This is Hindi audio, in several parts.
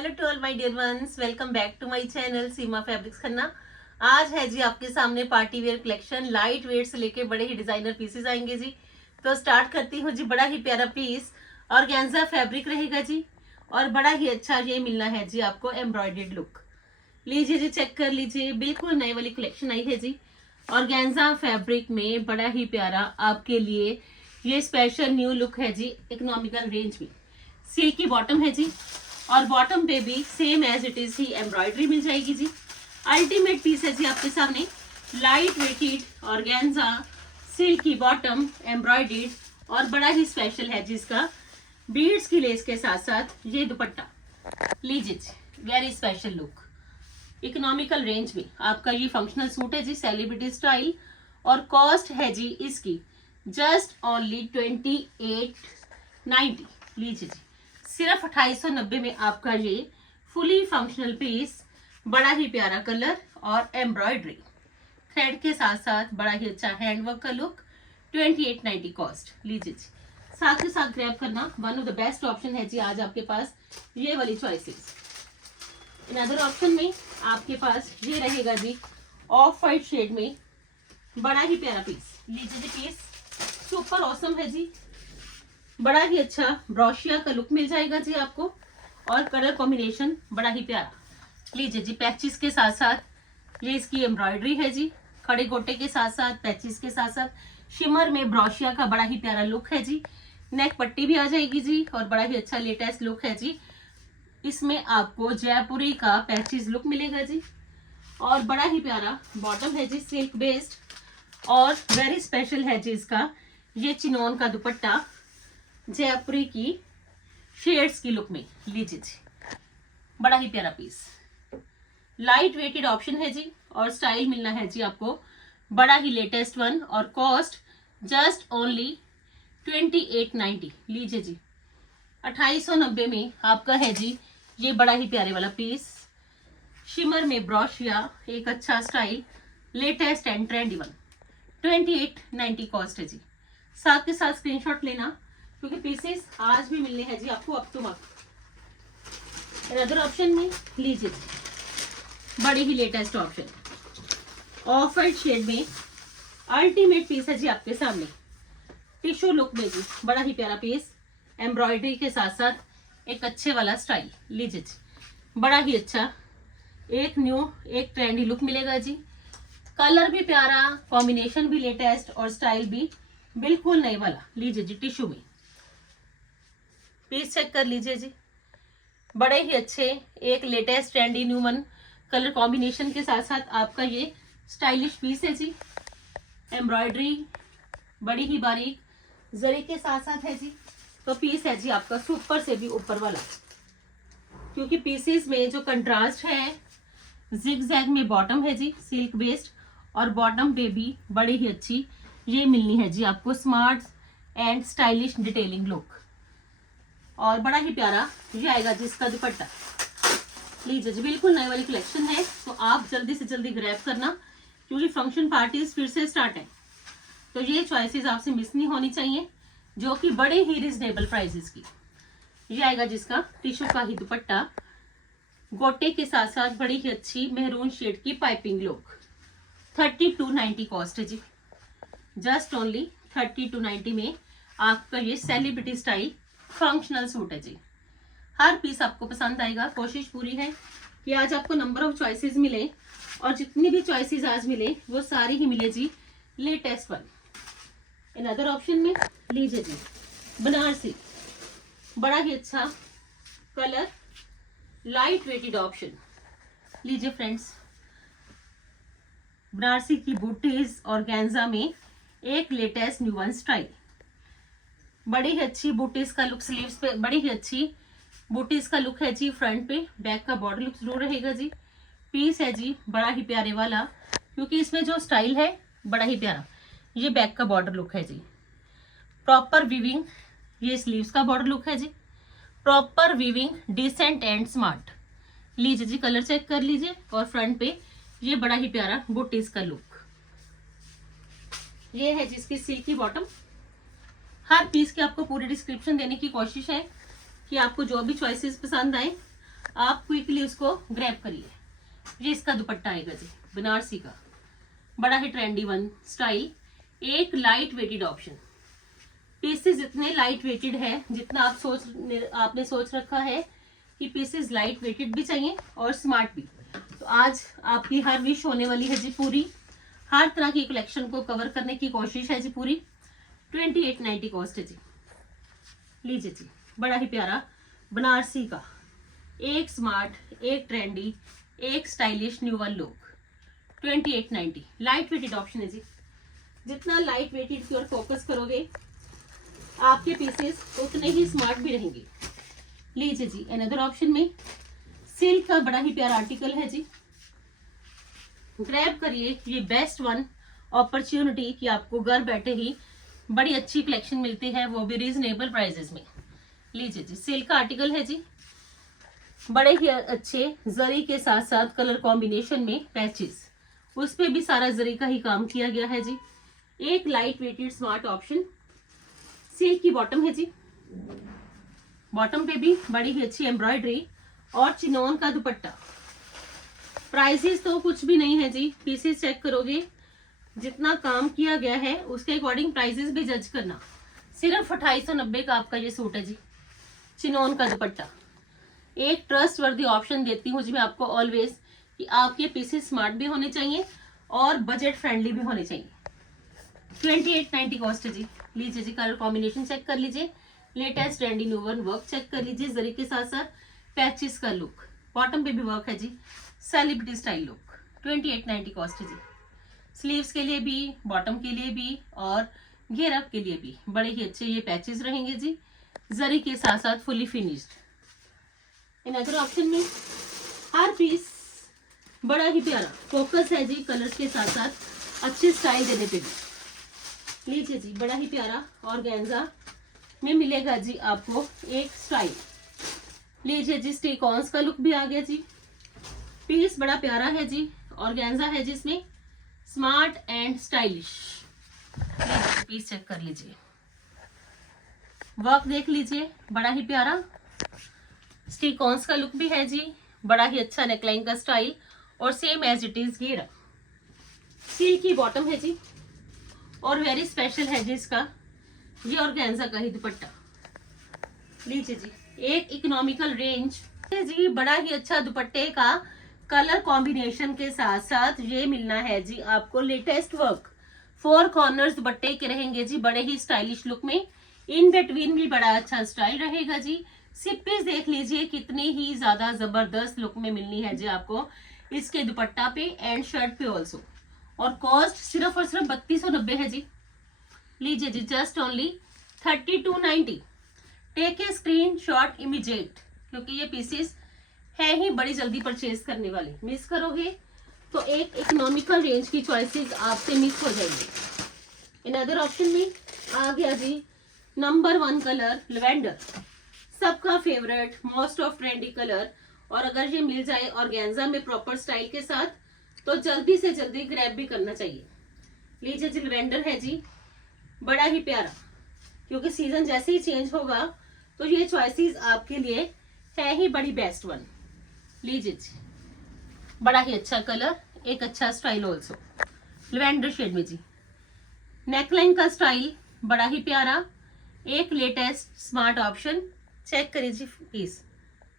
Hello to all my dear ones, welcome back to my channel Seema fabrics Khanna. आज है जी आपके सामने party wear collection. Light weight से लेके बड़े ही डिजाइनर पीसेस आएंगे जी। तो स्टार्ट करती हूँ जी। बड़ा ही प्यारा पीस ऑर्गेन्जा फैब्रिक रहेगा जी, और बड़ा ही अच्छा ये मिलना है जी आपको एम्ब्रॉयडर्ड लुक। लीजिए जी, चेक कर लीजिए, बिल्कुल नई वाली कलेक्शन आई है जी ऑर्गेन्जा फैब्रिक में। बड़ा ही प्यारा आपके लिए ये स्पेशल न्यू लुक है जी, इकोनॉमिकल रेंज में। सिल्क की बॉटम है जी, और बॉटम पे भी सेम एज इट इज ही एम्ब्रॉयडरी मिल जाएगी जी। अल्टीमेट पीस है जी आपके सामने, लाइट वेटेड ऑर्गेन्जा सिल्क की बॉटम एम्ब्रॉयडर्ड, और बड़ा ही स्पेशल है जिसका बीड्स की लेस के साथ साथ ये दुपट्टा। लीजिए जी, very special look economical range में आपका ये फंक्शनल सूट है जी, सेलिब्रिटी स्टाइल। और कॉस्ट है जी इसकी जस्ट ओनली 2890। लीजिए जी, सिर्फ 2890 में आपका ये फुली फंक्शनल पीस। बड़ा ही प्यारा कलर और एम्ब्रॉयडरी थ्रेड के साथ साथ बड़ा ही अच्छा हैंडवर्क का लुक। 2890 कॉस्ट। लीजिए जी, साथ के साथ ग्रैब करना, one of the best option है जी आज आपके पास ये वाली चॉइसेस। इन अदर ऑप्शन में आपके पास ये रहेगा जी ऑफ वाइट शेड में, बड़ा ही प्यारा पीस। लीजिए जी, पीस सुपर ऑसम है जी, बड़ा ही अच्छा ब्रोशिया का लुक मिल जाएगा जी आपको, और कलर कॉम्बिनेशन बड़ा ही प्यारा। लीजिए जी, पैचेस के साथ साथ ये इसकी एम्ब्रॉयडरी है जी, खड़े गोटे के साथ साथ पैचेस के साथ साथ शिमर में ब्रोशिया का बड़ा ही प्यारा लुक है जी। नेक पट्टी भी आ जाएगी जी, और बड़ा ही अच्छा लेटेस्ट लुक है जी। इसमें आपको जयपुरी का पैचेस लुक मिलेगा जी, और बड़ा ही प्यारा बॉटम है जी सिल्क बेस्ड, और वेरी स्पेशल है जी इसका ये चिनोन का दुपट्टा जयपुरी की शेड्स की लुक में। लीजिए जी, बड़ा ही प्यारा पीस, लाइट वेटेड ऑप्शन है जी, और स्टाइल मिलना है जी आपको बड़ा ही लेटेस्ट वन, और कॉस्ट जस्ट ओनली 2890। लीजिए जी, 2890 में आपका है जी ये बड़ा ही प्यारे वाला पीस, शिमर में ब्रोशिया, एक अच्छा style, latest and trendy one. 2890 cost है जी। साथ के साथ स्क्रीनशॉट लेना, क्योंकि पीसेस आज भी मिलने हैं जी आपको up to mark. Other option में लीजिए, बड़ी ही latest option of white shade में अल्टीमेट पीस है जी आपके सामने, टिश्यू लुक में जी, बड़ा ही प्यारा पीस, एम्ब्रॉयडरी के साथ साथ एक अच्छे वाला स्टाइल। लीजिए जी, बड़ा ही अच्छा एक न्यू एक ट्रेंडी लुक मिलेगा जी। कलर भी प्यारा, कॉम्बिनेशन भी लेटेस्ट, और स्टाइल भी बिल्कुल नए वाला। लीजिए जी, टिश्यू में पीस चेक कर लीजिए जी, बड़े ही अच्छे एक latest trendy new one colour combination के साथ साथ आपका ये स्टाइलिश पीस है जी। एम्ब्रॉयडरी बड़ी ही बारीक जरी के साथ साथ है जी। तो पीस है जी आपका सुपर से भी ऊपर वाला, क्योंकि पीसेस में जो कंट्रास्ट है, जिग जैग में बॉटम है जी सिल्क बेस्ड, और बॉटम पे भी बड़ी ही अच्छी ये मिलनी है जी आपको smart and stylish detailing look, और बड़ा ही प्यारा ये आएगा जिसका दुपट्टा। लीजिए जी, बिल्कुल नई वाली कलेक्शन है, तो आप जल्दी से जल्दी ग्रैब करना, क्योंकि फंक्शन पार्टीज फिर से स्टार्ट है। तो ये चॉइसेस आपसे मिस नहीं होनी चाहिए, जो कि बड़े ही रिजनेबल प्राइसेस की। ये आएगा जिसका टिश्यू का ही दुपट्टा, गोटे के साथ साथ बड़ी ही अच्छी मेहरून शेड की पाइपिंग लुक। 3290 कॉस्ट है जी, जस्ट ओनली 3290 में आपका ये सेलिब्रिटी स्टाइल फंक्शनल सूट है जी। हर पीस आपको पसंद आएगा। कोशिश पूरी है कि आज आपको नंबर ऑफ चॉइसेस मिले, और जितनी भी चॉइसेस आज मिले वो सारी ही मिले जी लेटेस्ट वन। इन अदर ऑप्शन में लीजिए जी, बनारसी बड़ा ही अच्छा कलर, लाइट वेटेड ऑप्शन। लीजिए फ्रेंड्स, बनारसी की बूटीज ऑर्गेन्जा में एक लेटेस्ट न्यू वन स्टाइल, बड़ी ही अच्छी बूटीज का लुक, स्लीव्स पे बड़ी ही अच्छी बूटीज का लुक है जी। फ्रंट पे बैक का बॉर्डर लुक जरूर रहेगा जी। पीस है जी बड़ा ही प्यारे वाला, क्योंकि इसमें जो स्टाइल है बड़ा ही प्यारा। ये बैक का बॉर्डर लुक है जी, प्रॉपर वीविंग, ये स्लीव्स का बॉर्डर लुक है जी, proper weaving, decent and smart. लीजिए जी, कलर चेक कर लीजिए, और फ्रंट पे ये बड़ा ही प्यारा बूटीज का लुक। ये है जिसकी सिल्की बॉटम। हर पीस की आपको पूरी डिस्क्रिप्शन देने की कोशिश है कि आपको जो भी चॉइसेस पसंद आए आप क्विकली उसको ग्रैब करिए। ये इसका दुपट्टा आएगा जी, बनारसी का, बड़ा ही ट्रेंडी वन स्टाइल, एक लाइट वेटेड ऑप्शन। पीसेस इतने लाइट वेटेड है जितना आपने सोच रखा है कि पीसेस लाइट वेटेड भी चाहिए और स्मार्ट भी। तो आज आपकी हर विश होने वाली है जी पूरी। हर तरह की कलेक्शन को कवर करने की कोशिश है जी पूरी। 2890 कॉस्ट है जी। लीजिए जी, बड़ा ही प्यारा बनारसी का, एक स्मार्ट, एक ट्रेंडी, एक stylish new one look. 2890 light weighted option है जी। जितना लाइट वेटेड की ओर फोकस करोगे आपके पीसेस उतने ही स्मार्ट भी रहेंगे। लीजिए जी, अनदर ऑप्शन में सिल्क का बड़ा ही प्यारा आर्टिकल है जी। ग्रैब करिए ये बेस्ट वन अपॉर्चुनिटी कि आपको घर बैठे ही बड़ी अच्छी कलेक्शन मिलती है, वो भी रीजनेबल प्राइजेस में। लीजिए जी, सिल्क का आर्टिकल है जी, बड़े ही अच्छे जरी के साथ साथ कलर कॉम्बिनेशन में पैचेस, उस पे भी सारा जरी का ही काम किया गया है जी। एक light weighted smart option. Silk की बॉटम है जी, बॉटम पे भी बड़ी ही अच्छी एम्ब्रॉयडरी और चिनोन का दुपट्टा। प्राइसेस तो कुछ भी नहीं है जी, पीसेस चेक करोगे जितना काम किया गया है उसके अकॉर्डिंग प्राइसेस भी जज करना। सिर्फ 2890 का आपका ये सूट है जी, चिनोन का दुपट्टा। एक ट्रस्ट वर्दी ऑप्शन देती हूँ जी मैं आपको ऑलवेज कि आपके पीसेस स्मार्ट भी होने चाहिए और बजट फ्रेंडली भी होने चाहिए। 2890 कॉस्ट है जी। लीजिए जी, कलर कॉम्बिनेशन चेक कर लीजिए, latest trendy new one work check कर लीजिए, जरी के साथ साथ पैचेस का लुक, बॉटम पे भी वर्क है जी, सेलिब्रिटी स्टाइल लुक। 2890 कॉस्ट है जी। स्लीव्स के लिए भी, बॉटम के लिए भी और घेरअप के लिए भी बड़े ही अच्छे ये पैचेस रहेंगे जी, जरी के साथ साथ फुली फिनिश्ड। इन अदर ऑप्शन में हर पीस बड़ा ही प्यारा फोकस है जी, कलर्स के साथ साथ अच्छे स्टाइल देने पे भी। लीजिए जी, बड़ा ही प्यारा ऑर्गेन्जा में मिलेगा जी आपको एक स्टाइल। लीजिए जी, स्टिकॉन्स का लुक भी आ गया जी। पीस बड़ा प्यारा है जी, ऑर्गेन्जा है जिसमें smart and stylish. Piece check कर लीजिए, वर्क देख लीजिए, बड़ा ही प्यारा स्टिकॉन्स का लुक भी है जी, बड़ा ही अच्छा नेकलाइन का स्टाइल और सेम एज इट इज घेरा। सिल्क की बॉटम है जी और वेरी स्पेशल है जी इसका ये ऑर्गेन्जा का ही दुपट्टा। लीजिए जी, एक इकोनॉमिकल रेंज जी, बड़ा ही अच्छा दुपट्टे का कलर कॉम्बिनेशन के साथ साथ ये मिलना है जी आपको लेटेस्ट वर्क। 4 कॉर्नर्स दुपट्टे के रहेंगे जी, बड़े ही स्टाइलिश लुक में। इन बिटवीन भी बड़ा अच्छा स्टाइल रहेगा जी। सिप्पीज देख लीजिए कितनी ही ज्यादा जबरदस्त लुक में मिलनी है जी आपको इसके दुपट्टा पे एंड शर्ट पे ऑल्सो। और कॉस्ट सिर्फ और सिर्फ 3290 है जी। लीजिए जी, just only 3290। Take a screenshot immediate, क्योंकि ये पीसेस है ही बड़ी जल्दी परचेज करने वाले। मिस करोगे तो एक इकोनॉमिकल रेंज की चॉइसेस आपसे मिस हो जाएंगे। इन अदर ऑप्शन में आ गया जी नंबर 1 कलर लेवेंडर, सबका favourite most of trendy colour. और अगर ये मिल जाए ऑर्गेन्जा में प्रॉपर स्टाइल के साथ तो जल्दी से जल्दी ग्रैब भी करना चाहिए। लीजिए जी, लेवेंडर है जी, बड़ा ही प्यारा, क्योंकि सीजन जैसे ही चेंज होगा तो ये चॉइसेस आपके लिए है ही बड़ी बेस्ट वन। लीजिए जी, बड़ा ही अच्छा कलर, एक अच्छा स्टाइल ऑल्सो लेवेंडर शेड में जी। नेकलाइन का स्टाइल बड़ा ही प्यारा, एक लेटेस्ट स्मार्ट ऑप्शन। चेक करिए जी, पीस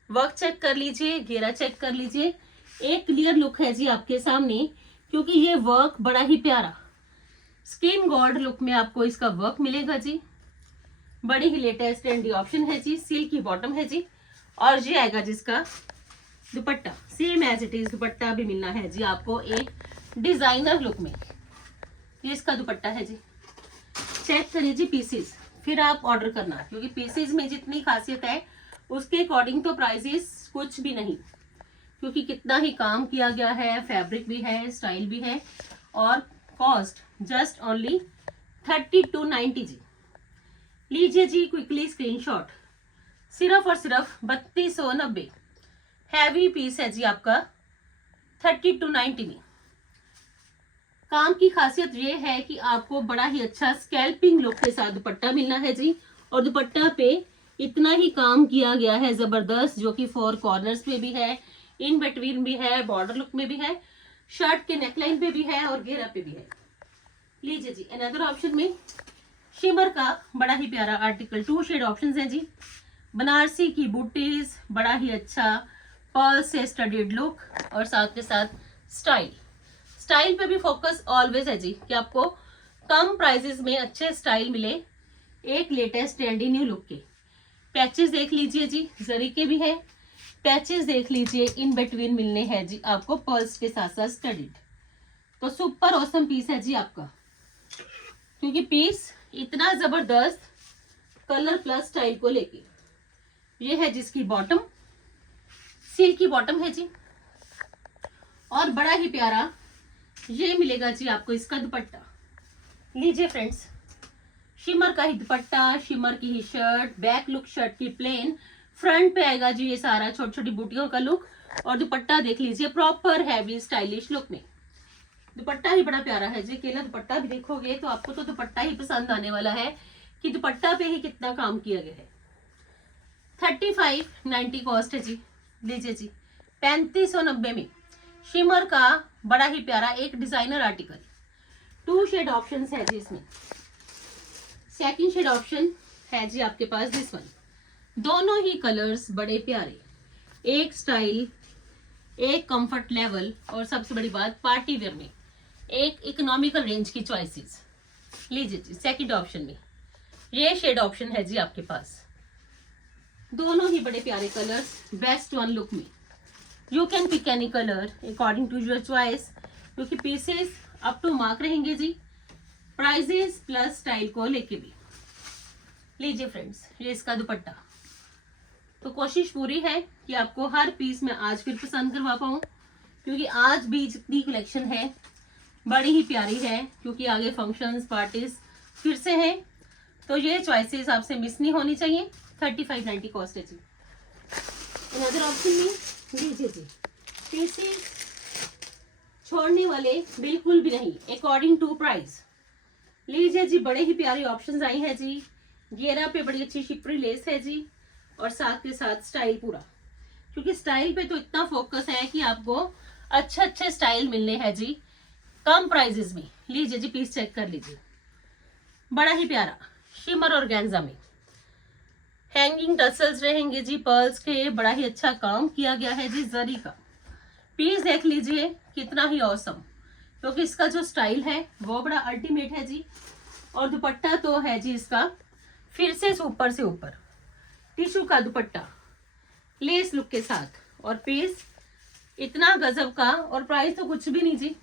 वर्क चेक कर लीजिए, घेरा चेक कर लीजिए, एक क्लियर लुक है जी आपके सामने, क्योंकि ये वर्क बड़ा ही प्यारा स्किन गोल्ड लुक में आपको इसका वर्क मिलेगा जी। बड़ी ही लेटेस्ट ट्रेंडी ऑप्शन है जी। सिल्क की बॉटम है जी और ये आएगा जिसका dupatta same as it is dupatta भी मिलना है जी आपको एक डिजाइनर लुक में। ये इसका दुपट्टा है जी। चेक करिए जी पीसेस, फिर आप ऑर्डर करना, क्योंकि पीसेस में जितनी खासियत है उसके अकॉर्डिंग तो प्राइसेस कुछ भी नहीं, क्योंकि कितना ही काम किया गया है, फैब्रिक भी है, स्टाइल भी है और कॉस्ट जस्ट ओनली 3290 जी। लीजिए जी, क्विकली स्क्रीनशॉट, सिर्फ और सिर्फ 3290। हैवी पीस है जी आपका 3290 में। काम की खासियत ये है कि आपको बड़ा ही अच्छा स्कैल्पिंग लुक के साथ दुपट्टा मिलना है जी, और दुपट्टा पे इतना ही काम किया गया है जबरदस्त, जो कि 4 कॉर्नर्स पे भी है, इन बिटवीन भी है, बॉर्डर लुक में भी है, शर्ट के नेकलाइन पे भी है और घेरा पे भी है। लीजिए जी, अनदर ऑप्शन में शिमर का बड़ा ही प्यारा आर्टिकल, 2 शेड ऑप्शंस हैं जी। बनारसी की बूटीज, बड़ा ही अच्छा पर्ल से स्टडीड लुक और साथ के साथ स्टाइल पे भी फोकस ऑलवेज है जी, कि आपको कम प्राइसेस में अच्छे स्टाइल मिले, एक लेटेस्ट ट्रेंडी न्यू लुक के। पैचेस देख लीजिए जी, जरी के भी है, पैचेस देख लीजिए, इन बिटवीन मिलने हैं जी आपको पर्ल्स के साथ साथ स्टडीड। तो सुपर ऑसम पीस है जी आपका, क्योंकि पीस इतना जबरदस्त कलर प्लस स्टाइल को लेके। ये है जिसकी बॉटम, सिल्क की बॉटम है जी, और बड़ा ही प्यारा ये मिलेगा जी आपको इसका दुपट्टा। लीजिए फ्रेंड्स, शिमर का ही दुपट्टा, शिमर की ही शर्ट, बैक लुक शर्ट की प्लेन, फ्रंट पे आएगा जी ये सारा छोटी छोटी बूटियों का लुक, और दुपट्टा देख लीजिए प्रॉपर हैवी स्टाइलिश लुक में। दुपट्टा ही बड़ा प्यारा है जी, अकेला दुपट्टा भी देखोगे तो आपको तो दुपट्टा ही पसंद आने वाला है, कि दुपट्टा पे ही कितना काम किया गया है। 3590 कॉस्ट है जी। लीजिए जी, 3590 में शिमर का बड़ा ही प्यारा एक डिजाइनर आर्टिकल, 2 शेड ऑप्शन है जी इसमें। सेकंड शेड ऑप्शन है जी आपके पास दिस वन। दोनों ही कलर्स बड़े प्यारे, एक स्टाइल, एक कंफर्ट लेवल, और सबसे बड़ी बात पार्टी वेयर में एक इकोनॉमिकल रेंज की चॉइसेस। लीजिए जी, सेकंड ऑप्शन में ये शेड ऑप्शन है जी आपके पास। दोनों ही बड़े प्यारे कलर्स, बेस्ट वन लुक में। You can pick any colour according to your choice, क्योंकि पीसेस अप टू मार्क रहेंगे जी, प्राइजेस प्लस स्टाइल को लेके भी। लीजिए फ्रेंड्स, ये इसका दुपट्टा। तो कोशिश पूरी है कि आपको हर पीस में आज फिर पसंद करवा पाऊं, क्योंकि आज भी जितनी कलेक्शन है बड़ी ही प्यारी है, क्योंकि आगे फंक्शंस पार्टीज फिर से हैं, तो ये चॉइसेस आपसे मिस नहीं होनी चाहिए। 3590 कॉस्ट है जी। अनदर ऑप्शन में लीजिए जी, पीसेस छोड़ने वाले बिल्कुल भी नहीं, अकॉर्डिंग टू प्राइस। लीजिए जी, बड़े ही प्यारे ऑप्शंस आई हैं जी। घेरा पे बड़ी अच्छी शिपरी लेस है जी, और साथ के साथ स्टाइल पूरा, क्योंकि स्टाइल पे तो इतना फोकस है कि आपको अच्छे अच्छे स्टाइल मिलने हैं जी कम प्राइजेस में। लीजिए जी, पीस चेक कर लीजिए, बड़ा ही प्यारा शिमर ऑर्गेन्जा में हैंगिंग टसल्स रहेंगे जी पर्ल्स के, बड़ा ही अच्छा काम किया गया है जी जरी का। पीस देख लीजिए कितना ही औसम, क्योंकि इसका जो स्टाइल है वो बड़ा अल्टीमेट है जी, और दुपट्टा तो है जी इसका फिर से ऊपर से ऊपर टिश्यू का दुपट्टा लेस लुक के साथ, और पीस इतना गजब का, और प्राइस तो कुछ भी नहीं जी,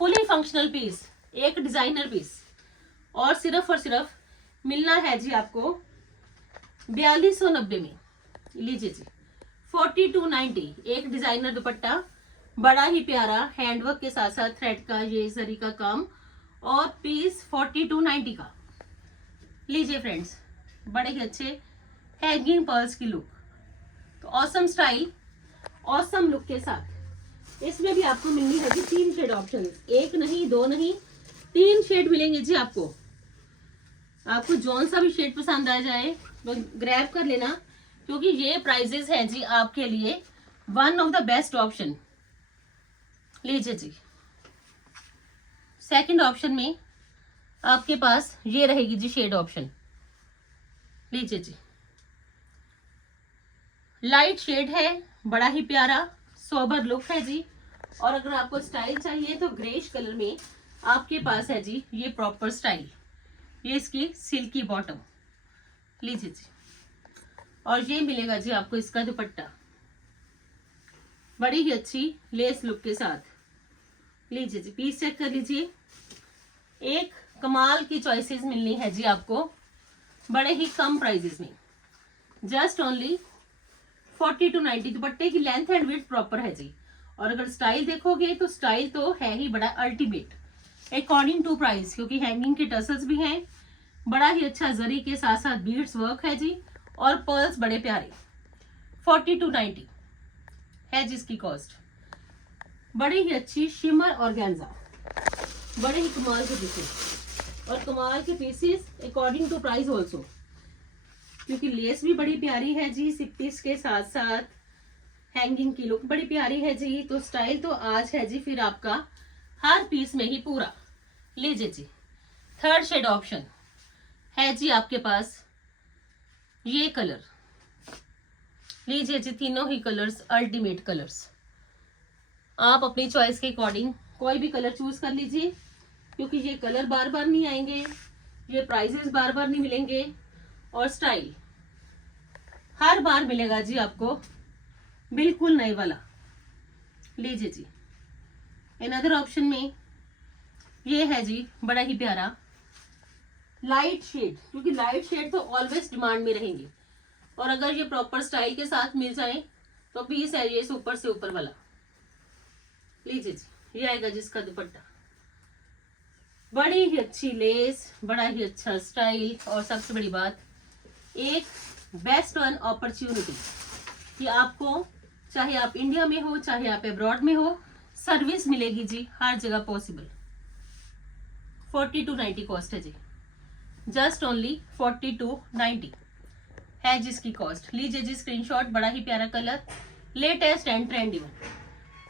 फुली फंक्शनल पीस, एक डिजाइनर पीस, और सिर्फ मिलना है जी आपको 4290 में। लीजिए जी, 4290, एक डिजाइनर दुपट्टा, बड़ा ही प्यारा हैंडवर्क के साथ साथ थ्रेड का ये जरी का काम, और पीस 4290 का। लीजिए फ्रेंड्स, बड़े ही अच्छे हैंगिंग पर्ल्स की लुक, तो ऑसम स्टाइल, ऑसम लुक के साथ इसमें भी आपको मिलनी है जी 3 शेड ऑप्शन, एक नहीं, 2 नहीं, 3 शेड मिलेंगे जी आपको। आपको जौन सा भी शेड पसंद आ जाए तो ग्रैब कर लेना, क्योंकि ये प्राइजेस है जी आपके लिए one of the best option. लीजिए जी, सेकंड ऑप्शन में आपके पास ये रहेगी जी शेड ऑप्शन। लीजिए जी, लाइट शेड है, बड़ा ही प्यारा सोबर लुक है जी, और अगर आपको स्टाइल चाहिए तो ग्रेश कलर में आपके पास है जी ये प्रॉपर स्टाइल, ये इसकी सिल्की बॉटम। लीजिए जी, और ये मिलेगा जी आपको इसका दुपट्टा, बड़ी ही अच्छी लेस लुक के साथ। लीजिए जी, पीस चेक कर लीजिए, एक कमाल की चॉइसेस मिलनी है जी आपको बड़े ही कम प्राइजेस में, जस्ट ओनली 4290। दुपट्टे की लेंथ एंड विड्थ प्रॉपर है जी, और अगर स्टाइल देखोगे तो स्टाइल तो है ही बड़ा अल्टीमेट अकॉर्डिंग टू प्राइस, क्योंकि हैंगिंग के टसल्स भी हैं, बड़ा ही अच्छा जरी के साथ साथ बीड्स वर्क है जी, और पर्ल्स बड़े प्यारे। 4290 है जिसकी कॉस्ट। बड़ी ही अच्छी शिमर ऑर्गेन्जा, बड़े ही कमाल के पीसेस, और कमाल के pieces according to price also. क्योंकि लेस भी बड़ी प्यारी है जी, सिप्पीस के साथ साथ हैंगिंग की लुक बड़ी प्यारी है जी। तो स्टाइल तो आज है जी फिर आपका हर पीस में ही पूरा। लीजिए जी, थर्ड शेड ऑप्शन है जी आपके पास ये कलर। लीजिए जी, तीनों ही कलर्स अल्टीमेट कलर्स। आप अपनी चॉइस के अकॉर्डिंग कोई भी कलर चूज कर लीजिए, क्योंकि ये कलर बार बार नहीं आएंगे, ये प्राइजेस बार बार नहीं मिलेंगे, और स्टाइल हर बार मिलेगा जी आपको बिल्कुल नए वाला। लीजिए जी, अनदर ऑप्शन में ये है जी बड़ा ही प्यारा लाइट शेड, क्योंकि लाइट शेड तो ऑलवेज डिमांड में रहेंगे, और अगर ये प्रॉपर स्टाइल के साथ मिल जाए तो पीस है ये ऊपर से ऊपर वाला। लीजिए जी, ये आएगा जिसका दुपट्टा, बड़ी ही अच्छी लेस, बड़ा ही अच्छा स्टाइल, और सबसे बड़ी बात एक बेस्ट वन अपॉर्चुनिटी कि आपको चाहे आप इंडिया में हो चाहे आप अब्रॉड में हो, सर्विस मिलेगी जी हर जगह पॉसिबल। 4290 कॉस्ट है जी, जस्ट ओनली 4290 है जिसकी कॉस्ट। लीजिए जी स्क्रीनशॉट, बड़ा ही प्यारा colour, latest and trendy one,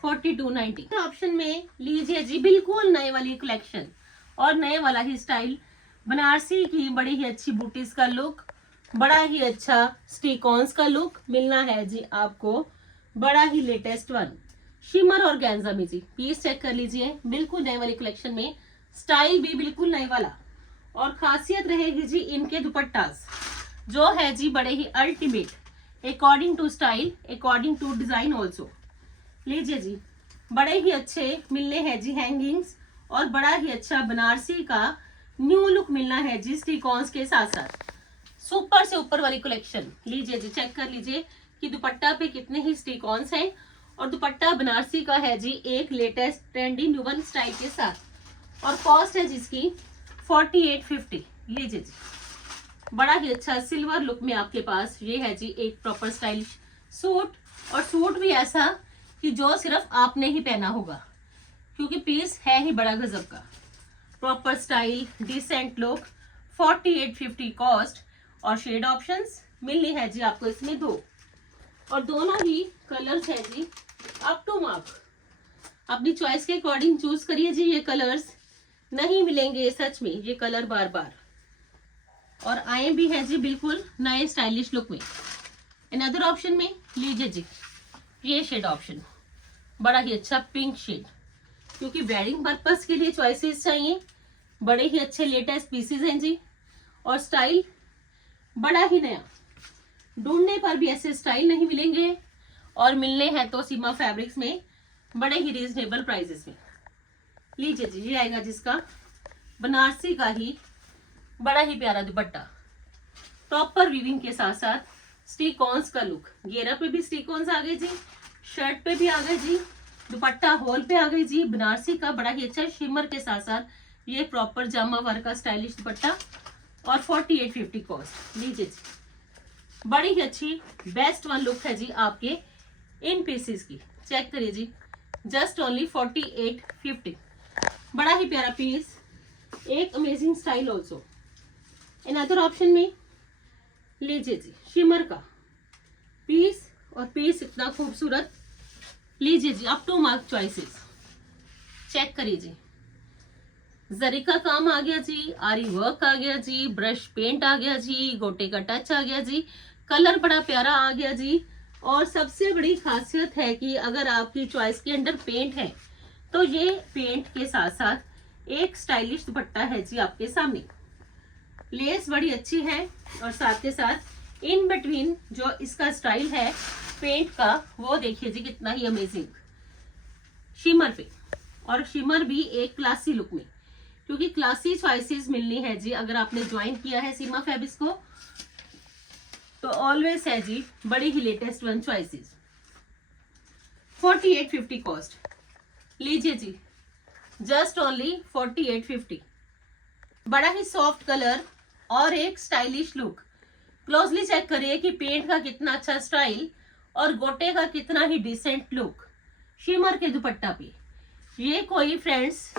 4290 option में। लीजिए जी बिल्कुल नए वाली कलेक्शन और नए वाला ही स्टाइल, बनारसी की बड़ी ही अच्छी बूटीज का लुक, बड़ा ही अच्छा स्टिकॉन्स का लुक मिलना है जी आपको, बड़ा ही लेटेस्ट वन शिमर और गैंजा में जी। पीस चेक कर लीजिए, बिल्कुल नए वाली कलेक्शन में, स्टाइल भी बिल्कुल नए वाला, और खासियत रहेगी जी इनके दुपट्टास जो है जी बड़े ही ultimate, according to style, according to design also. लीजिए जी, बड़े ही अच्छे मिलने हैं जी हैंगिंग्स, और बड़ा ही अच्छा बनारसी का न्यू लुक मिलना है जी स्टिकॉन्स के साथ साथ, सुपर से ऊपर वाली कलेक्शन। लीजिए जी, चेक कर लीजिए कि दुपट्टा पे कितने ही स्टिकॉन्स हैं, और दुपट्टा बनारसी का है जी एक latest trendy new one style के साथ, और कॉस्ट है जिसकी 4850। लीजिए जी, बड़ा ही अच्छा सिल्वर लुक में आपके पास ये है जी एक प्रॉपर स्टाइलिश सूट, और सूट भी ऐसा कि जो सिर्फ आपने ही पहना होगा, क्योंकि पीस है ही बड़ा गजब का, proper style, decent look, 4850 cost, और शेड ऑप्शंस मिलनी है जी आपको इसमें दो, और दोनों ही कलर्स है जी अप टू मार्क। अपनी चॉइस के अकॉर्डिंग चूज करिए जी, ये कलर्स नहीं मिलेंगे सच में ये कलर बार बार, और आए भी है जी बिल्कुल नए स्टाइलिश लुक में। अनदर ऑप्शन में लीजिए जी ये शेड ऑप्शन, बड़ा ही अच्छा पिंक शेड, क्योंकि वेडिंग पर्पस के लिए चॉइसेस चाहिए, बड़े ही अच्छे लेटेस्ट पीसेस हैं जी, और स्टाइल बड़ा ही नया, ढूंढने पर भी ऐसे स्टाइल नहीं मिलेंगे, और मिलने हैं तो सीमा फैब्रिक्स में बड़े ही रीजनेबल प्राइसेस में। लीजिए जी, ये आएगा जिसका बनारसी का ही बड़ा ही प्यारा दुपट्टा, प्रॉपर वीविंग के साथ साथ स्टिकॉन्स का लुक, घेरा पे भी स्टिकॉन्स आ गए जी, शर्ट पे भी आ गए जी, दुपट्टा होल पे आ गई जी, बनारसी का बड़ा ही अच्छा शिमर के साथ साथ ये प्रॉपर जामा वर्क का स्टाइलिश दुपट्टा, और 4850 कॉस्ट। लीजिए जी, बड़ी ही अच्छी बेस्ट वन लुक है जी आपके इन पीसेस की, चेक करिए जी, जस्ट ओनली 4850, बड़ा ही प्यारा पीस, एक amazing style also. Another option में लीजिए जी शिमर का पीस, और पीस इतना खूबसूरत। लीजिए जी, up to mark choices, check करिए जी, जरी का काम आ गया जी, आरी वर्क आ गया जी, ब्रश पेंट आ गया जी, गोटे का टच आ गया जी, कलर बड़ा प्यारा आ गया जी, और सबसे बड़ी खासियत है कि अगर आपकी चॉइस के अंडर पेंट है तो ये पेंट के साथ साथ एक स्टाइलिश दुपट्टा है जी आपके सामने, लेस बड़ी अच्छी है, और साथ के साथ इन बिटवीन जो इसका स्टाइल है पेंट का वो देखिए जी कितना ही अमेजिंग शिमर पे, और शिमर भी एक क्लासी लुक में, क्योंकि क्लासी चॉइसेस मिलनी है जी अगर आपने ज्वाइन किया है सीमा फैब्रिक्स को, तो ऑलवेज है जी बड़ी ही लेटेस्ट वन चॉइसेस। 4850 कॉस्ट। लीजिए जी, जस्ट ओनली 4850, बड़ा ही सॉफ्ट कलर और एक स्टाइलिश लुक। क्लोजली चेक करिए कि पेंट का कितना अच्छा स्टाइल और गोटे का कितना ही डिसेंट लुक शिमर के दुपट्टा पे। ये कोई फ्रेंड्स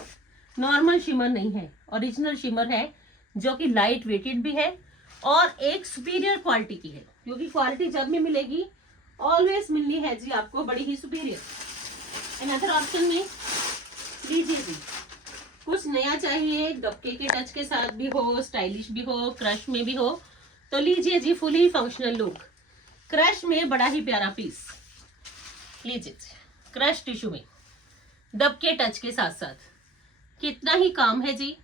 नॉर्मल शिमर नहीं है, ओरिजिनल शिमर है जो कि लाइट वेटेड भी है और एक सुपीरियर क्वालिटी की है, क्योंकि क्वालिटी जब भी मिलेगी ऑलवेज मिलनी है जी आपको बड़ी ही सुपीरियर। अनदर ऑप्शन में लीजिए जी, कुछ नया चाहिए, दबके के टच के साथ भी हो, स्टाइलिश भी हो, क्रश में भी हो, तो लीजिए जी फुली फंक्शनल लुक। क्रश में बड़ा ही प्यारा पीस, लीजिए जी क्रश टिश्यू में दबके टच के साथ साथ, कितना ही काम है जी।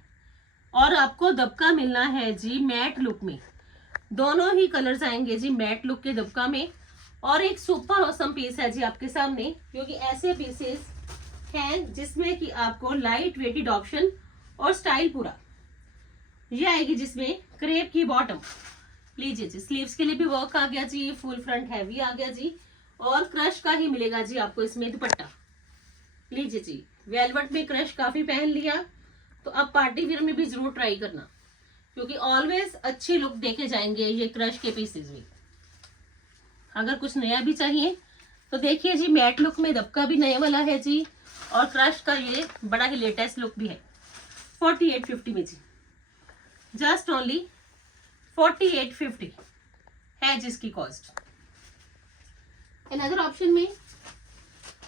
और आपको दबका मिलना है जी मैट लुक में, दोनों ही कलर्स आएंगे जी मैट लुक के दबका में। और एक सुपर ऑसम पीस है जी आपके सामने, क्योंकि ऐसे पीसेस हैं जिसमें कि आपको लाइट वेटेड ऑप्शन और स्टाइल पूरा ये आएगी, जिसमें क्रेप की बॉटम, लीजिए जी स्लीव्स के लिए भी वर्क आ गया जी, फुल फ्रंट हैवी आ गया जी, और क्रश का ही मिलेगा जी आपको इसमें दुपट्टा। लीजिए जी वेलवेट में क्रश काफी पहन लिया, तो अब पार्टी वेयर में भी जरूर ट्राई करना, क्योंकि ऑलवेज अच्छी लुक देखे जाएंगे ये क्रश के पीसेस में। अगर कुछ नया भी चाहिए तो देखिए जी मैट लुक में दबका भी नए वाला है जी, और क्रश का ये बड़ा ही लेटेस्ट लुक भी है 4850 में जी, जस्ट ओनली 4850 है जिसकी कॉस्ट। अनदर ऑप्शन में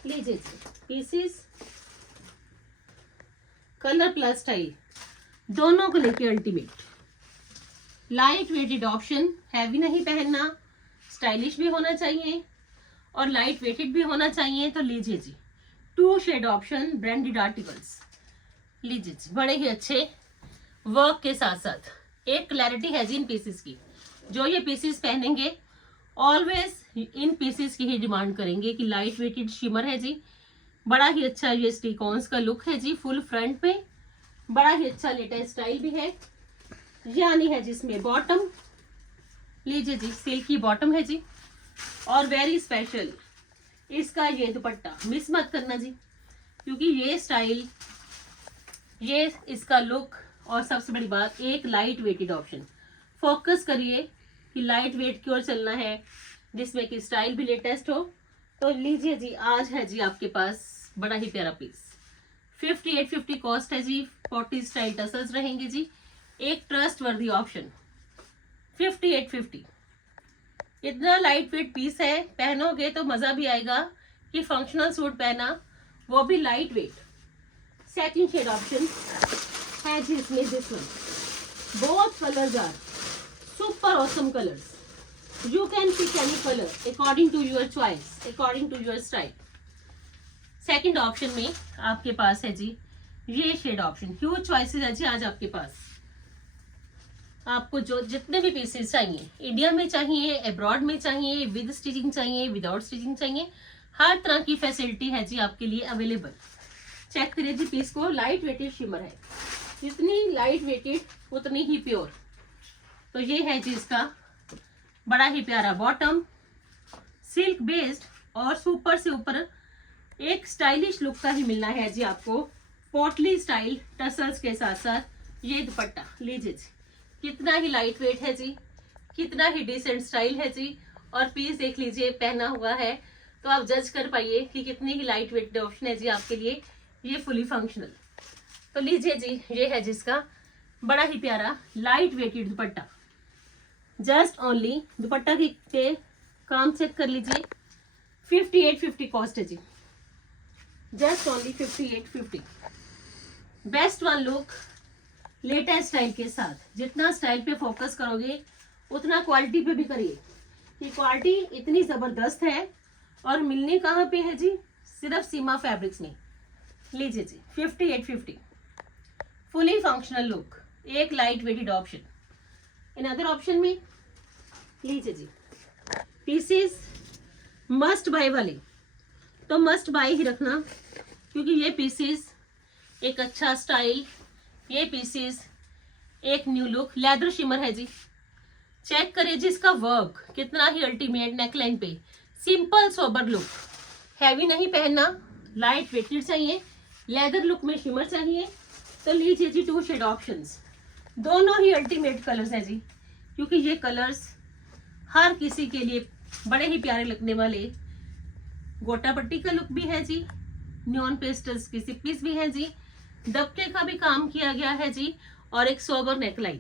लीजिए जी पीसेस कलर प्लस स्टाइल दोनों को लेके ultimate, light weighted option, heavy नहीं पहनना, स्टाइलिश भी होना चाहिए और लाइट वेटेड भी होना चाहिए, तो लीजिए जी 2 शेड ऑप्शन ब्रांडेड आर्टिकल्स। लीजिए जी बड़े ही अच्छे वर्क के साथ साथ एक क्लैरिटी है जी इन पीसेस की, जो ये पीसेस पहनेंगे ऑलवेज इन पीसेस की ही डिमांड करेंगे कि लाइट वेटेड शिमर है जी, बड़ा ही अच्छा ये स्टिकॉन्स का लुक है जी, फुल फ्रंट पे बड़ा ही अच्छा लेटेस्ट स्टाइल भी है। ये आनी है जिसमें बॉटम, लीजिए जी सिल्क की बॉटम है जी, और वेरी स्पेशल इसका ये दुपट्टा, मिस मत करना जी, क्योंकि ये स्टाइल, ये इसका लुक, और सबसे बड़ी बात एक लाइट वेटेड ऑप्शन। फोकस करिए कि लाइट वेट की ओर चलना है, जिसमें कि स्टाइल भी लेटेस्ट हो, तो लीजिए जी आज है जी आपके पास बड़ा ही प्यारा पीस। 5850 कॉस्ट है जी, 40 स्टाइल टसल्स रहेंगे जी, एक ट्रस्ट वर्दी ऑप्शन 5850। इतना लाइट वेट पीस है, पहनोगे तो मजा भी आएगा कि फंक्शनल सूट पहना, वो भी light weight. Second shade option है जी इसमें, this one, both colours are super awesome colours, you can pick any colour according to your choice, according to your style. Second option में आपके पास है जी ये शेड ऑप्शन, ह्यूज चॉइसेस है जी आज आपके पास। आपको जो जितने भी पीसेस चाहिए, इंडिया में चाहिए, अब्रॉड में चाहिए, विद स्टिचिंग चाहिए, विदाउट स्टिचिंग चाहिए, हर तरह की फैसिलिटी है जी आपके लिए अवेलेबल। चेक करिए जी पीस को, लाइट वेटेड शिमर है, जितनी लाइट वेटेड उतनी ही प्योर। तो ये है जी इसका बड़ा ही प्यारा बॉटम, सिल्क बेस्ड, और सुपर से ऊपर एक स्टाइलिश लुक का ही मिलना है जी आपको, पोटली स्टाइल टसल्स के साथ साथ ये दुपट्टा। लीजिए जी कितना ही लाइट वेट है जी, कितना ही डिसेंट स्टाइल है जी, और पीस देख लीजिए पहना हुआ है तो आप जज कर पाइए कि कितनी ही लाइट वेट ऑप्शन है जी आपके लिए, ये फुली फंक्शनल। तो लीजिए जी ये है जिसका बड़ा ही प्यारा लाइट वेटेड दुपट्टा, जस्ट ओनली दुपट्टा के काम चेक कर लीजिए, 5850 कॉस्ट है जी, just only 5850। Best one look latest style के साथ, जितना स्टाइल पे फोकस करोगे उतना क्वालिटी पे भी करिए, कि क्वालिटी इतनी जबरदस्त है, और मिलने कहाँ पे है जी, सिर्फ सीमा फैब्रिक्स में। लीजिए जी 5850 फुली फंक्शनल लुक, एक लाइट वेटेड ऑप्शन। इन अदर ऑप्शन में लीजिए जी पीसेस मस्ट बाय वाले, तो मस्ट बाय ही रखना, क्योंकि ये पीसेस एक अच्छा स्टाइल, ये पीसेस एक न्यू लुक, लेदर शिमर है जी। चेक करिए जी इसका वर्क कितना ही अल्टीमेट, नेकलाइन पे सिंपल सोबर लुक, हैवी नहीं पहनना, लाइट वेटेड चाहिए, लेदर लुक में शिमर चाहिए, तो लीजिए जी 2 शेड ऑप्शंस, दोनों ही अल्टीमेट कलर्स है जी, क्योंकि ये कलर्स हर किसी के लिए बड़े ही प्यारे लगने वाले। गोटा पट्टी का लुक भी है जी, न्योन पेस्टल्स की सिप्पीस भी है जी, दबके का भी काम किया गया है जी, और एक सोबर नेकलाइन,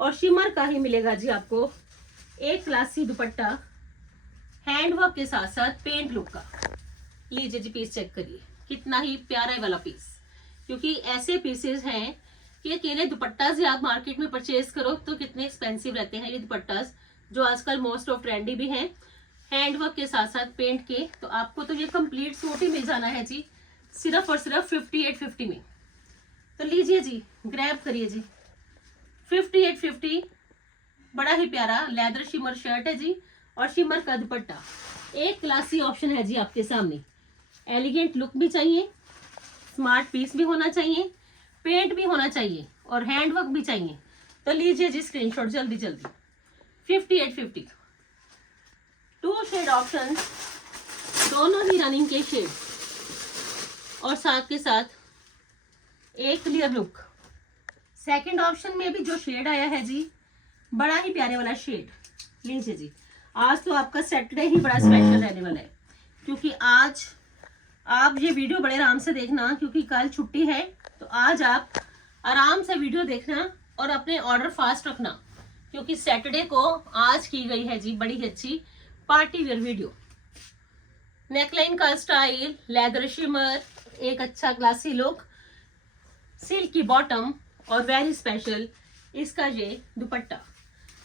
और शिमर का ही मिलेगा जी आपको एक क्लासी दुपट्टा हैंडवर्क के साथ साथ पेंट लुक का। लीजिए जी पीस चेक करिए, कितना ही प्यारा वाला पीस, क्योंकि ऐसे पीसेस हैं कि अकेले दुपट्टा से आप मार्केट में परचेज करो तो कितने एक्सपेंसिव रहते हैं ये दुपट्टास, जो आजकल मोस्ट ऑफ ट्रेंडी भी हैं हैंडवर्क के साथ साथ पेंट के। तो आपको तो ये कंप्लीट सूट ही मिल जाना है जी सिर्फ और सिर्फ 5850 में। तो लीजिए जी, ग्रैब करिए जी, 5850। बड़ा ही प्यारा लेदर शिमर शर्ट है जी और शिमर का दुपट्टा। एक क्लासी ऑप्शन है जी आपके सामने। एलिगेंट लुक भी चाहिए, स्मार्ट पीस भी होना चाहिए, पेंट भी होना चाहिए और हैंडवर्क भी चाहिए। तो लीजिए जी स्क्रीनशॉट जल्दी जल्दी। 5850, 2 शेड ऑप्शन, दोनों ही रनिंग के शेड और साथ के साथ एक क्लियर लुक। सेकंड ऑप्शन में भी जो शेड आया है जी बड़ा ही प्यारे वाला शेड। लीजिए जी, आज तो आपका सैटरडे ही बड़ा स्पेशल रहने वाला है, क्योंकि आज आप ये वीडियो बड़े आराम से देखना, क्योंकि कल छुट्टी है। तो आज आप आराम से वीडियो देखना और अपने ऑर्डर फास्ट रखना, क्योंकि सैटरडे को आज की गई है जी बड़ी अच्छी पार्टी वेयर वीडियो। नेकलाइन का स्टाइल, लेदर शिमर, एक अच्छा क्लासी लुक, सिल्क की बॉटम और वेरी स्पेशल इसका ये दुपट्टा।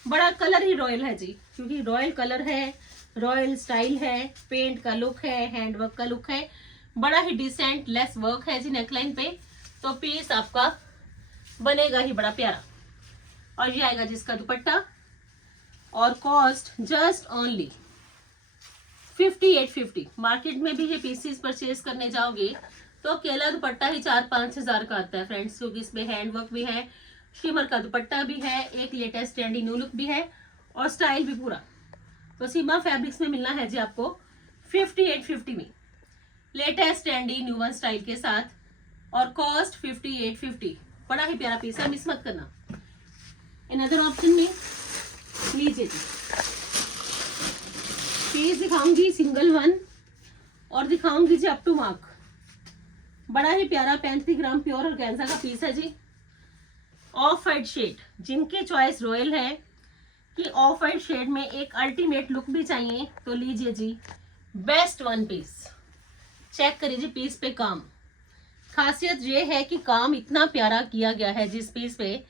बड़ा कलर ही रॉयल है जी, क्योंकि रॉयल कलर है, रॉयल स्टाइल है, पेंट का लुक है, हैंडवर्क का लुक है, बड़ा ही डिसेंट लेस वर्क है जी नेकलाइन पे। तो पीस आपका बनेगा ही बड़ा प्यारा। और ये आएगा जिसका दुपट्टा और कॉस्ट जस्ट ओनली 5850। मार्केट में भी ये पीसेस परचेज करने जाओगे तो अकेला दुपट्टा ही 4-5 हजार का आता है फ्रेंड्स, क्योंकि इसमें हैंडवर्क भी है, शिमर का दुपट्टा भी है, एक लेटेस्ट ट्रेंडी न्यू लुक भी है और स्टाइल भी पूरा। तो सीमा फैब्रिक्स में मिलना है जी आपको 5850 में, latest trendy new one style के साथ और कॉस्ट 5850। बड़ा ही प्यारा पीस है, मिस मत करना। अनदर ऑप्शन में लीजिए जी, पीस दिखाऊंगी सिंगल वन और दिखाऊंगी जी अप टू मार्क। बड़ा ही प्यारा 35 ग्राम प्योर ऑर्गेन्जा का पीस है जी। ऑफ वाइट शेड, जिनकी चॉइस रॉयल है कि ऑफ वाइट शेड में एक अल्टीमेट लुक भी चाहिए, तो लीजिए जी बेस्ट वन पीस। चेक करिए जी पीस पे काम। खासियत ये है कि काम इतना प्यारा किया गया है जिस पीस पे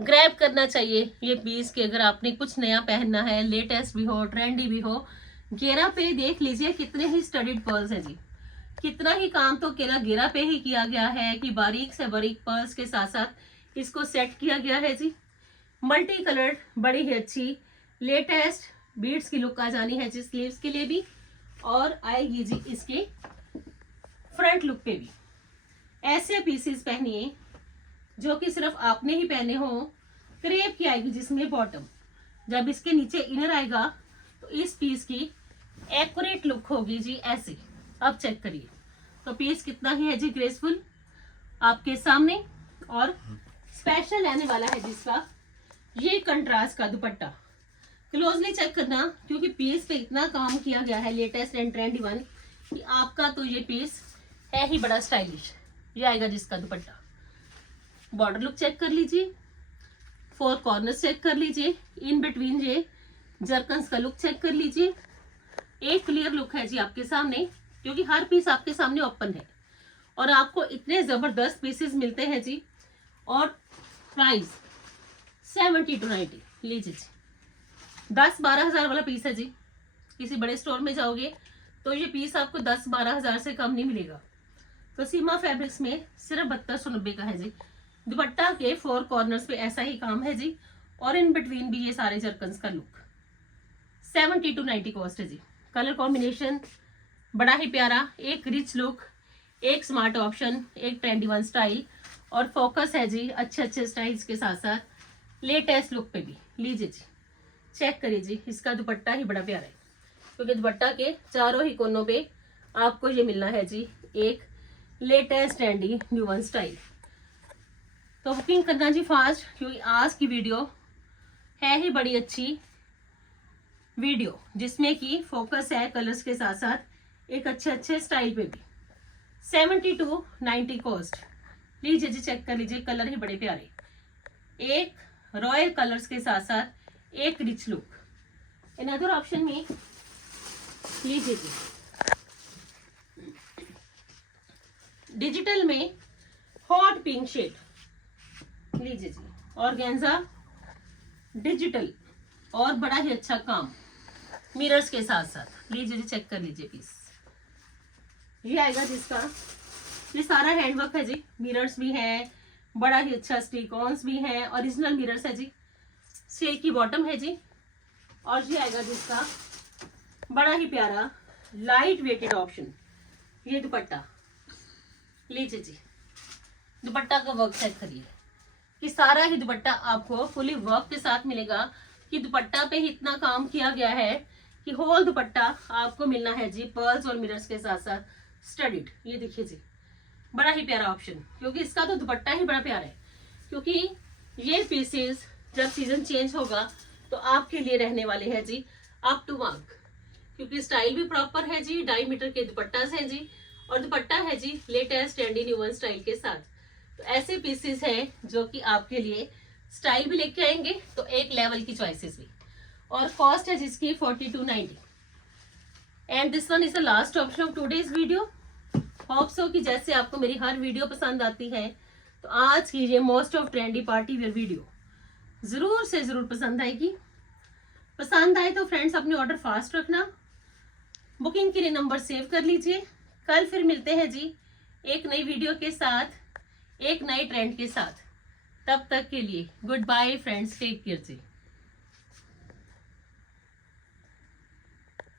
ग्रैब करना चाहिए ये पीस कि अगर आपने कुछ नया पहनना है, लेटेस्ट भी हो, ट्रेंडी भी हो। घेरा पे देख लीजिए कितने ही स्टडीड पर्ल्स है जी, कितना ही काम तो केला घेरा पे ही किया गया है कि बारीक से बारीक पर्ल्स के साथ साथ इसको सेट किया गया है जी। मल्टी कलर्ड बड़ी ही अच्छी लेटेस्ट बीड्स की लुक आ जानी है जी स्लीव्स के लिए भी, और आएगी जी इसके फ्रंट लुक पे भी। ऐसे पीसेस पहनिए जो कि सिर्फ आपने ही पहने हो। क्रेप की आएगी जिसमें बॉटम, जब इसके नीचे इनर आएगा तो इस पीस की एक्यूरेट लुक होगी जी ऐसे। अब चेक करिए तो पीस कितना ही है जी ग्रेसफुल आपके सामने। और स्पेशल रहने वाला है जिसका ये कंट्रास्ट का दुपट्टा। क्लोजली चेक करना, क्योंकि पीस पे इतना काम किया गया है लेटेस्ट एंड ट्रेंडी वन कि आपका तो ये पीस है ही बड़ा स्टाइलिश। ये आएगा जिसका दुपट्टा। बॉर्डर लुक चेक कर लीजिए, 4 कॉर्नर चेक कर लीजिए, इन बिटवीन ये जर्कन्स का लुक चेक कर लीजिए। एक क्लियर लुक है जी आपके सामने, क्योंकि हर पीस आपके सामने ओपन है और आपको इतने जबरदस्त पीसेस मिलते हैं जी। और प्राइस 70 to 90। लीजिए जी 10-12 हजार वाला पीस है जी। किसी बड़े स्टोर में जाओगे तो ये पीस आपको 10-12 हजार से कम नहीं मिलेगा। तो सीमा फैब्रिक्स में सिर्फ 7290 का है जी। दुपट्टा के 4 कॉर्नर्स पे ऐसा ही काम है जी, और इन बिटवीन भी ये सारे जर्कन्स का लुक। 70 to 90 कॉस्ट है जी। कलर कॉम्बिनेशन बड़ा ही प्यारा, एक रिच लुक, एक स्मार्ट ऑप्शन, एक ट्रेंडी वन स्टाइल, और फोकस है जी अच्छे अच्छे स्टाइल्स के साथ साथ लेटेस्ट लुक पे भी। लीजिए जी चेक करिए जी, इसका दुपट्टा ही बड़ा प्यारा है, क्योंकि दुपट्टा के चारों ही कोनों पे आपको ये मिलना है जी एक latest trendy new one style. तो बुकिंग करना जी फास्ट, क्योंकि आज की वीडियो है ही बड़ी अच्छी वीडियो, जिसमें कि फोकस है कलर्स के साथ साथ एक अच्छे अच्छे स्टाइल पे भी। 70 to 90 कॉस्ट। लीजिए जी चेक कर लीजिए, कलर ही बड़े प्यारे। एक रॉयल कलर्स के साथ साथ एक रिच लुक। अनदर ऑप्शन में लीजिए जी, डिजिटल में हॉट पिंक शेड लीजिए जी, ऑर्गेन्जा डिजिटल और बड़ा ही अच्छा काम मिरर्स के साथ साथ। लीजिए जी, चेक कर लीजिए पीस। ये आएगा जिसका, ये सारा हैंडवर्क है जी, मिरर्स भी है, बड़ा ही अच्छा स्टिकॉन्स भी है, ओरिजिनल मिरर्स है जी, सिल्क की बॉटम है जी। और ये आएगा जिसका बड़ा ही प्यारा लाइट वेटेड ऑप्शन, ये दुपट्टा लीजिए जी, दुपट्टा का वर्क चेक करिए कि सारा ही दुपट्टा आपको फुली वर्क के साथ मिलेगा, कि दुपट्टा पे ही इतना काम किया गया है कि होल दुपट्टा आपको मिलना है जी पर्ल्स और मिरर्स के साथ साथ स्टडीड। ये देखिए जी, बड़ा ही प्यारा ऑप्शन, क्योंकि इसका तो दुपट्टा ही बड़ा प्यारा है। क्योंकि ये पीसेस जब सीजन चेंज होगा तो आपके लिए रहने वाले हैं जी अप टू मार्क, क्योंकि स्टाइल भी प्रॉपर है जी, 2.5 मीटर के दुपट्टा है जी, और दुपट्टा है जी latest trendy new one style के साथ। तो ऐसे पीसेस हैं जो कि आपके लिए स्टाइल भी लेके आएंगे तो एक लेवल की चॉइसेस भी। और कॉस्ट है जिसकी 4290। And this one is the last option of today's video. Hope so कि जैसे आपको मेरी हर वीडियो पसंद आती है, तो आज की ये most of trendy party wear video जरूर से जरूर पसंद आएगी। पसंद आए तो फ्रेंड्स अपने ऑर्डर फास्ट रखना, बुकिंग के लिए नंबर सेव कर लीजिए। कल फिर मिलते हैं जी एक नई वीडियो के साथ, एक नए ट्रेंड के साथ। तब तक के लिए goodbye friends, take care जी।